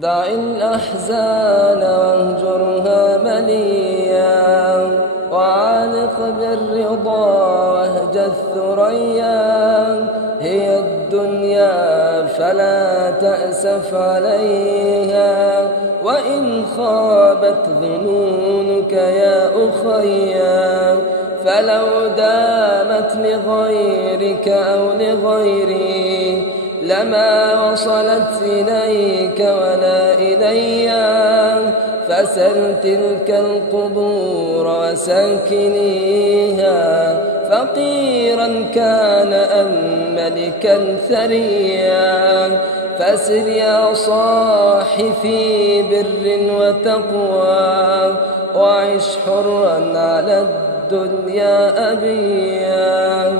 دع الأحزان واهجرها مليا، وعالق بالرضا واهج الثريا. هي الدنيا فلا تأسف عليها، وإن خابت ظنونك يا أخيا. فلو دامت لغيرك أو لغيري لما وصلت إليك ولا إلي. فسل تلك القبور وساكنيها، فقيرا كان أم ملكا ثريا. فسر يا صاحي في بر وتقوى، وعش حرا على الدنيا أبيا.